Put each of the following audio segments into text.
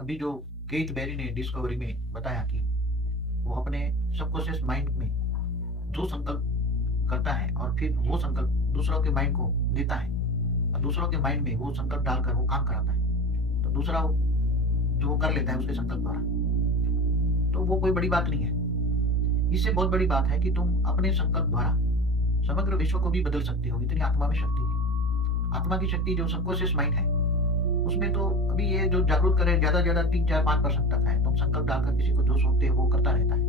अभी जो kth berry ने डिस्कवरी में बताया कि वो अपने सबकॉन्शियस माइंड में जो संकल्प करता है और फिर वो संकल्प दूसरों के माइंड को देता है और दूसरों के माइंड में वो संकल्प डालकर वो काम कराता है, तो दूसरा जो वो कर लेता है उसके संकल्प द्वारा, तो वो कोई बड़ी बात नहीं है। इससे बहुत बड़ी बात है कि तुम अपने संकल्प द्वारा समग्र विश्व को भी बदल सकते हो। इतनी आत्मा में शक्ति है। आत्मा की शक्ति जो सबकॉन्शियस माइंड है उसमें तो अभी ये जो जागरूक करे ज्यादा से ज्यादा 3 4 5% तक है। तुम संकल्प डालकर किसी को जो सोचते हो वो करता रहता है,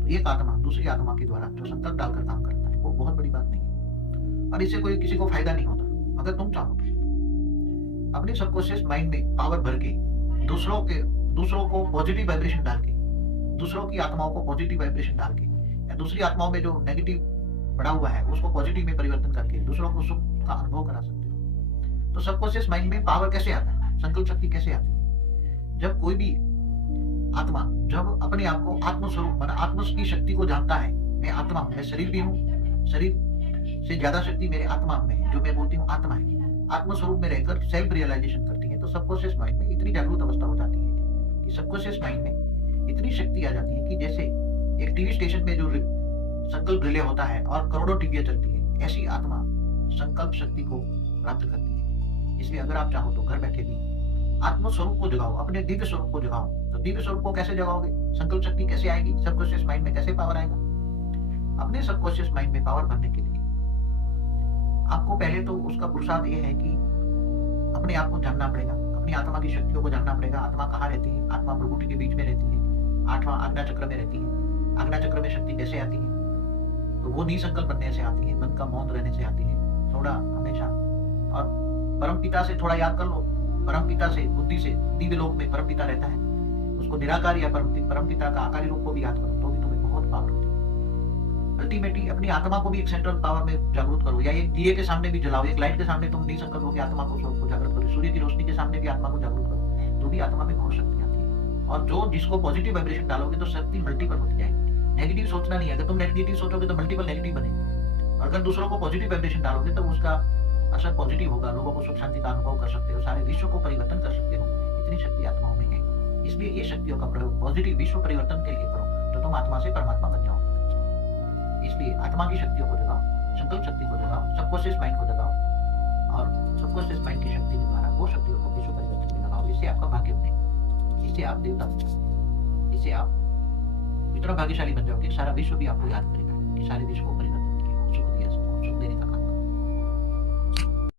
तो एक आत्मा दूसरी आत्मा के द्वारा जो संकल्प डालकर काम करता है वो बहुत बड़ी बात नहीं है और इससे कोई किसी को फायदा नहीं होता। अगर तुम चाहो तो अपने सबकॉन्शियस माइंड में पावर भर के दूसरों को पॉजिटिव वाइब्रेशन डाल के, दूसरों की आत्माओं को पॉजिटिव वाइब्रेशन डाल के, या दूसरी आत्माओं में जो नेगेटिव पड़ा हुआ है उसको पॉजिटिव में परिवर्तन करके दूसरों को सुख का अनुभव करा सकते हो। तो सबकॉन्शियस माइंड में पावर कैसे आता है, संकल्प शक्ति कैसे आती है? जब कोई भी आत्मा जब अपने आप को आत्मस्वरूप माना आत्मा की शक्ति को जानता है, मैं आत्मा हूं, मैं शरीर भी हूँ, शरीर से ज्यादा शक्ति मेरे आत्मा में है, जो मैं बोलती हूँ आत्मा है, आत्मस्वरूप में रहकर सेल्फ रियलाइजेशन करती है। तो सबकॉन्शियस माइंड में इतनी जागरूक अवस्था हो जाती है कि सबकॉन्शियस माइंड में इतनी शक्ति आ जाती है कि जैसे एक टीवी स्टेशन में जो संकल्प रिले होता है और करोड़ों टीवियां चलती है, ऐसी आत्मा संकल्प शक्ति को प्राप्त करती है। इसलिए अगर आप चाहो तो घर बैठे भी आत्म स्वरूप को जगाओ, अपने दिव्य स्वरूप को जगाओ। तो दिव्य स्वरूप को कैसे जगाओगे, संकल्प शक्ति कैसे आएगी, सबकॉन्शियस माइंड में कैसे पावर आएगा? अपने सबकॉन्शियस माइंड में पावर भरने के लिए आपको पहले तो उसका पुरुषार्थ ये है कि अपने आप को जानना पड़ेगा, अपनी आत्मा की शक्तियों को जानना पड़ेगा। आत्मा कहाँ रहती है? आत्मा भ्रुकुटी के बीच में रहती है, 8वां आज्ञा चक्र में रहती है। आज्ञा चक्र में शक्ति कैसे आती है? तो वो निसंकल्प बनने से आती है, मन का मौन रहने से आती है थोड़ा हमेशा। और परम पिता से थोड़ा याद कर लो, परम पिता से बुद्धि से दिव्य लोक में परम पिता रहता है, उसको निराकार या परम पिता का आकारी रूप को भी याद करो तो भी तुम्हें बहुत पावर होती है। अल्टीमेटली अपनी आत्मा को भी एक सेंट्रल पावर में जागरूक करो, या एक दिए के सामने भी जलाओ, एक लाइट के सामने तुम निसंकल्प होकर आत्मा को जागृत करो, सूर्य की रोशनी के सामने भी आत्मा को जागरूक करो, तो भी आत्मा में बहुत शक्ति आती है। और जो जिसको पॉजिटिव वाइब्रेशन डालोगे तो शक्ति मल्टीपल होती जाएगी। नेगेटिव सोचना नहीं है, अगर तुम नेगेटिव सोचोगे तो मल्टीपल नेगेटिव बनेगी। अगर दूसरों को पॉजिटिव वाइब्रेशन डालोगे तो उसका असर पॉजिटिव होगा, लोगों को सुख शांति का अनुभव कर सकते हो, सारे विश्व को परिवर्तन कर सकते हो। इतनी शक्ति आत्माओं में है। इसलिए ये शक्तियों का प्रयोग पॉजिटिव विश्व परिवर्तन के लिए करो, तो तुम आत्मा से परमात्मा बन जाओ। इसलिए आत्मा की शक्तियों को जगाओ, संकल्प शक्ति को जगाओ, सबकॉन्शियस माइंड को जगाओ और सबकॉन्शियस माइंड की शक्ति के द्वारा वो शक्तियों को विश्व परिवर्तन में लगाओ। इससे आपका भाग्य बनेगा, इससे आप देवता बन जाओगे, इससे आप इतना भाग्यशाली बन जाओगे, सारा विश्व भी आपको याद करेगा कि सारे विश्व को परिवर्तन